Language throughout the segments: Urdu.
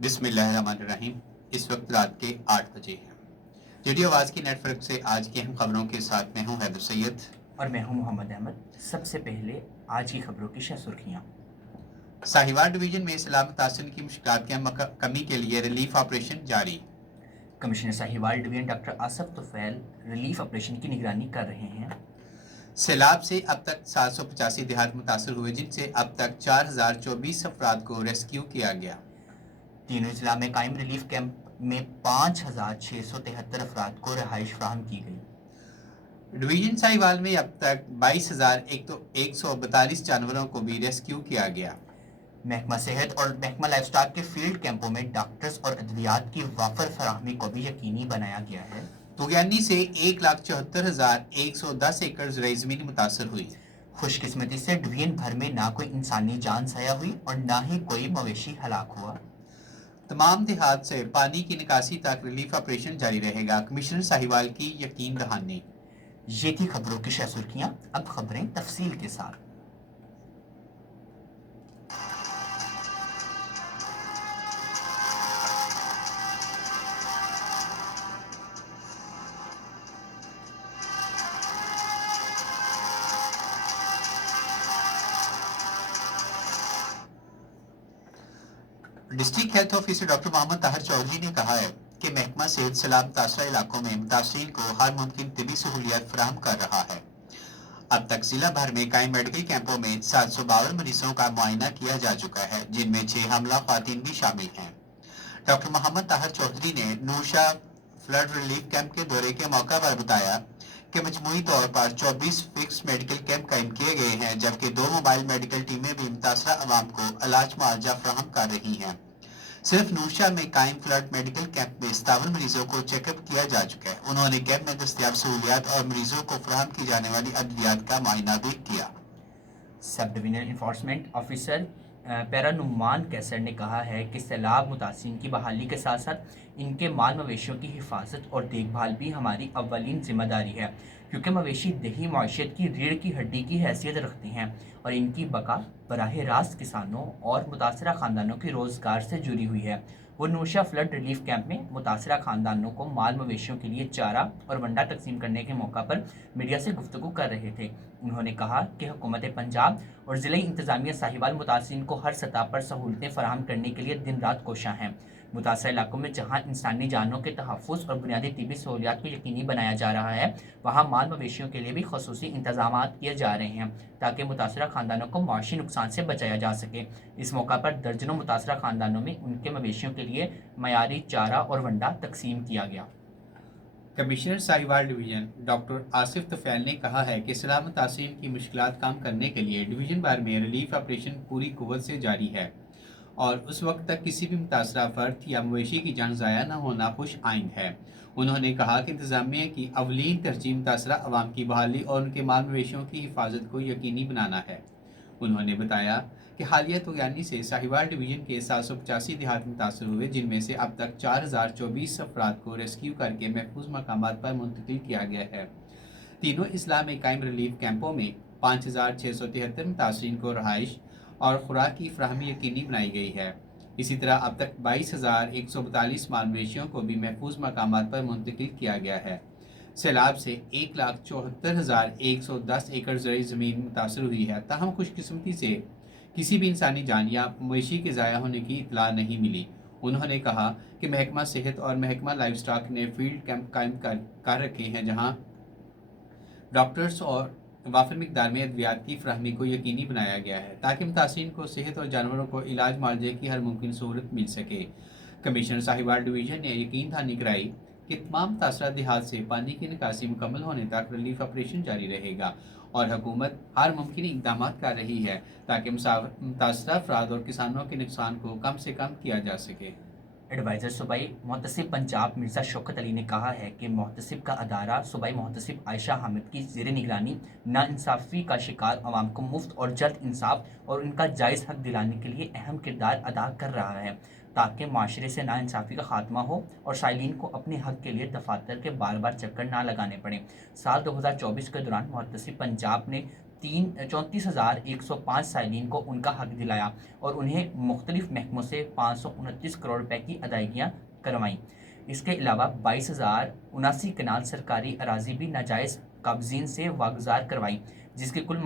بسم اللہ الرحمن الرحیم۔ اس وقت رات کے 8 بجے ہیں۔ ریڈیو آواز کی نیٹ ورک سے آج کی اہم خبروں کے ساتھ میں ہوں حیدر سید اور میں ہوں محمد احمد۔ سب سے پہلے آج کی خبروں کی شہ سرخیاں۔ ساہیوال ڈویژن میں سیلاب متاثرین کی مشکلات کی کمی کے لیے ریلیف آپریشن جاری۔ Commissioner Sahiwal division doctor Asif Tufail relief operation کی نگرانی کر رہے ہیں۔ سیلاب سے اب تک 785 دیہات متاثر ہوئے، جن سے اب تک 4024 افراد کو ریسکیو کیا گیا۔ تینوں اضلاع میں قائم ریلیف کیمپ میں 5673 افراد کو رہائش فراہم کی گئی۔ ڈویژن ساہیوال میں اب تک 22,142 جانوروں کو بھی ریسکیو کیا گیا۔ محکمہ صحت اور محکمہ لائف سٹاک کے فیلڈ کیمپوں میں ڈاکٹرز اور ادویات کی وافر فراہمی کو بھی یقینی بنایا گیا ہے۔ طغیانی سے 1,74,110 ایکڑ زرعی زمین متاثر ہوئی۔ خوش قسمتی سے ڈویژن بھر میں نہ کوئی انسانی جان ضائع ہوئی اور نہ ہی کوئی مویشی ہلاک ہوا۔ تمام دیہات سے پانی کی نکاسی تک ریلیف آپریشن جاری رہے گا، کمشنر ساہیوال کی یقین دہانی۔ یہ تھی خبروں کی شہ سرخیاں، اب خبریں تفصیل کے ساتھ۔ ڈسٹرکٹ ہیلتھ آفیسر ڈاکٹر محمد طاہر چودھری نے کہا ہے کہ محکمہ صحت سیلاب متاثرہ علاقوں میں متاثرین کو ہر ممکن طبی سہولیات فراہم کر رہا ہے۔ اب تک ضلع بھر میں قائم میڈیکل کیمپوں میں 752 مریضوں کا معائنہ کیا جا چکا ہے، جن میں 6 حاملہ خواتین بھی شامل ہیں۔ ڈاکٹر محمد طاہر چودھری نے نورشاہ فلڈ ریلیف کیمپ کے دورے کے موقع پر بتایا کہ مجموعی طور پر 24 فکس میڈیکل کیمپ قائم کیے گئے ہیں، جبکہ 2 موبائل میڈیکل ٹیمیں بھی متاثرہ عوام کو علاج معالجہ فراہم کر رہی ہیں۔ صرف نورشاہ میں قائم فلڈ میڈیکل کیمپ میں 57 مریضوں کو چیک اپ کیا جا چکا ہے۔ انہوں نے کیمپ میں دستیاب سہولیات اور مریضوں کو فراہم کی جانے والی ادویات کا معائنہ بھی کیا۔ سب ڈویژنل انفورسمنٹ آفیسر پیرا نعمان کیسر نے کہا ہے کہ سیلاب متاثرین کی بحالی کے ساتھ ساتھ ان کے مال مویشیوں کی حفاظت اور دیکھ بھال بھی ہماری اولین ذمہ داری ہے، کیونکہ مویشی دیہی معیشت کی ریڑھ کی ہڈی کی حیثیت رکھتے ہیں اور ان کی بقا براہ راست کسانوں اور متاثرہ خاندانوں کے روزگار سے جڑی ہوئی ہے۔ وہ نورشاہ فلڈ ریلیف کیمپ میں متاثرہ خاندانوں کو مال مویشیوں کے لیے چارہ اور ونڈا تقسیم کرنے کے موقع پر میڈیا سے گفتگو کر رہے تھے۔ انہوں نے کہا کہ حکومت پنجاب اور ضلعی انتظامیہ ساہیوال متاثرین کو ہر سطح پر سہولتیں فراہم کرنے کے لیے دن رات کوشاں ہیں۔ متاثرہ علاقوں میں جہاں انسانی جانوں کے تحفظ اور بنیادی طبی سہولیات کو یقینی بنایا جا رہا ہے، وہاں مال مویشیوں کے لیے بھی خصوصی انتظامات کیے جا رہے ہیں تاکہ متاثرہ خاندانوں کو معاشی نقصان سے بچایا جا سکے۔ اس موقع پر درجنوں متاثرہ خاندانوں میں ان کے مویشیوں کے لیے معیاری چارہ اور ونڈا تقسیم کیا گیا۔ Commissioner Sahiwal division doctor Asif Tufail نے کہا ہے کہ سیلاب متاثرین کی مشکلات کم کرنے کے لیے ڈویژن بھر میں ریلیف آپریشن پوری قوت سے جاری ہے اور اس وقت تک کسی بھی متاثرہ فرد یا مویشی کی جان ضائع نہ ہونا خوش آئند ہے۔ انہوں نے کہا کہ انتظامیہ کی اولین ترجیح متاثرہ عوام کی بحالی اور ان کے مال مویشیوں کی حفاظت کو یقینی بنانا ہے۔ انہوں نے بتایا کہ حالیہ طغیانی سے ساہیوال ڈویژن کے 785 دیہات متاثر ہوئے، جن میں سے اب تک 4024 افراد کو ریسکیو کر کے محفوظ مقامات پر منتقل کیا گیا ہے۔ تینوں اضلاع میں قائم ریلیف کیمپوں میں 5673 متاثرین کو رہائش اور خوراک کی فراہمی یقینی بنائی گئی ہے۔ اسی طرح اب تک 22,142 مال مویشیوں کو بھی محفوظ مقامات پر منتقل کیا گیا ہے۔ سیلاب سے 1,74,110 ایکڑ زرعی زمین متاثر ہوئی ہے، تاہم خوش قسمتی سے کسی بھی انسانی جان یا مویشی کے ضائع ہونے کی اطلاع نہیں ملی۔ انہوں نے کہا کہ محکمہ صحت اور محکمہ لائف سٹاک نے فیلڈ کیمپ قائم کر رکھے ہیں، جہاں ڈاکٹرز اور وافر مقدار میں ادویات کی فراہمی کو یقینی بنایا گیا ہے تاکہ متاثرین کو صحت اور جانوروں کو علاج معالجے کی ہر ممکن سہولت مل سکے۔ کمشنر ساہیوال ڈویژن نے یقین دہانی کرائی کہ تمام متاثرہ دیہات سے پانی کی نکاسی مکمل ہونے تک ریلیف آپریشن جاری رہے گا اور حکومت ہر ممکن اقدامات کر رہی ہے تاکہ متاثرہ افراد اور کسانوں کے نقصان کو کم سے کم کیا جا سکے۔ ایڈوائزر صوبائی محتسب پنجاب مرزا شوکت علی نے کہا ہے کہ محتسب کا ادارہ صوبائی محتسب عائشہ حامد کی زیر نگرانی ناانصافی کا شکار عوام کو مفت اور جلد انصاف اور ان کا جائز حق دلانے کے لیے اہم کردار ادا کر رہا ہے تاکہ معاشرے سے ناانصافی کا خاتمہ ہو اور سائلین کو اپنے حق کے لیے دفاتر کے بار بار چکر نہ لگانے پڑیں۔ سال 2024 کے دوران محتسب پنجاب نے 34,105 سائلین کو ان کا حق دلایا اور انہیں مختلف محکموں سے 529 کروڑ روپے کی ادائیگیاں کروائیں۔ اس کے علاوہ 22,079 کنال سرکاری اراضی بھی ناجائز قابضین سے واگزار کروائی، جس کی کل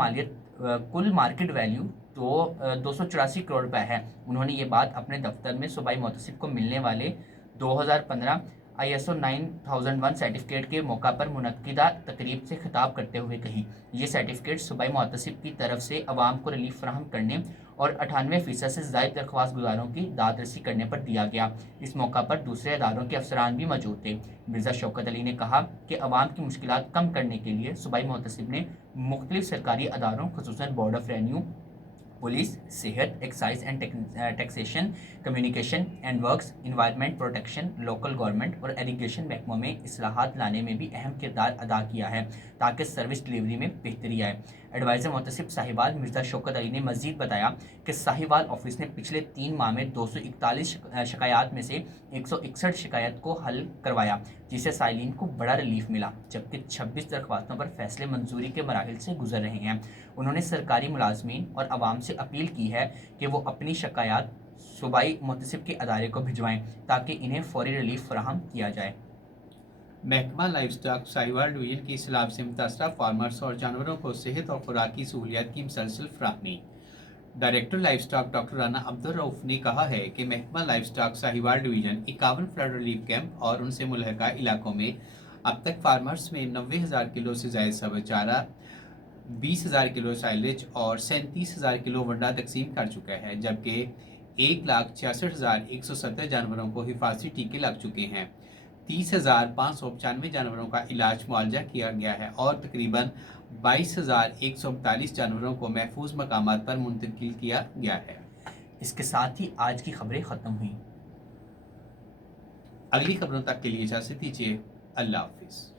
مارکیٹ ویلیو 284 کروڑ روپے ہے۔ انہوں نے یہ بات اپنے دفتر میں صوبائی محتسب کو ملنے والے 2015 ISO 9001 سرٹیفکیٹ کے موقع پر منعقدہ تقریب سے خطاب کرتے ہوئے کہی۔ یہ سرٹیفکیٹ صوبائی محتسب کی طرف سے عوام کو ریلیف فراہم کرنے اور 98% سے زائد درخواست گزاروں کی داد رسی کرنے پر دیا گیا۔ اس موقع پر دوسرے اداروں کے افسران بھی موجود تھے۔ مرزا شوکت علی نے کہا کہ عوام کی مشکلات کم کرنے کے لیے صوبائی محتسب نے مختلف سرکاری اداروں خصوصاً بورڈ آف ریونیو، پولیس، صحت، excise and taxation, communication and works, environment protection, local government اور ایریگیشن محکموں میں اصلاحات لانے میں بھی اہم کردار ادا کیا ہے تاکہ سروس ڈلیوری میں بہتری آئے۔ ایڈوائزر محتسب ساہیوال مرزا شوکت علی نے مزید بتایا کہ ساہیوال آفس نے پچھلے 3 ماہ میں 241 شکایات میں سے 161 شکایت کو حل کروایا، جس سے سائلین کو بڑا ریلیف ملا، جبکہ 26 درخواستوں پر فیصلے منظوری کے مراحل سے گزر رہے ہیں۔ انہوں نے سرکاری ملازمین اور عوام سے اپیل کی ہے کہ وہ اپنی شکایات صوبائی محتسب کے ادارے کو بھجوائیں تاکہ انہیں فوری ریلیف فراہم کیا جائے۔ محکمہ لائف اسٹاک ساہیوال ڈویژن کی سیلاب سے متاثرہ فارمرز اور جانوروں کو صحت اور خوراکی سہولیات کی مسلسل فراہمی۔ Director livestock doctor Rana Abdul Rauf نے کہا ہے کہ محکمہ livestock Sahiwal division 51 flood relief camp اور ان سے ملحقہ علاقوں میں اب تک فارمرز میں 90,000 کلو سے زائد سبز چارہ، 20,000 کلو سائلج اور 37,000 کلو ونڈا تقسیم کر چکا ہے، جبکہ 1,66,170 جانوروں کو حفاظتی ٹیکے لگ چکے ہیں، 30,595 جانوروں کا علاج معالجہ کیا گیا ہے اور تقریباً 22,142 جانوروں کو محفوظ مقامات پر منتقل کیا گیا ہے۔ اس کے ساتھ ہی آج کی خبریں ختم ہوئیں۔ اگلی خبروں تک کے لیے اجازت دیجیے۔ اللہ حافظ۔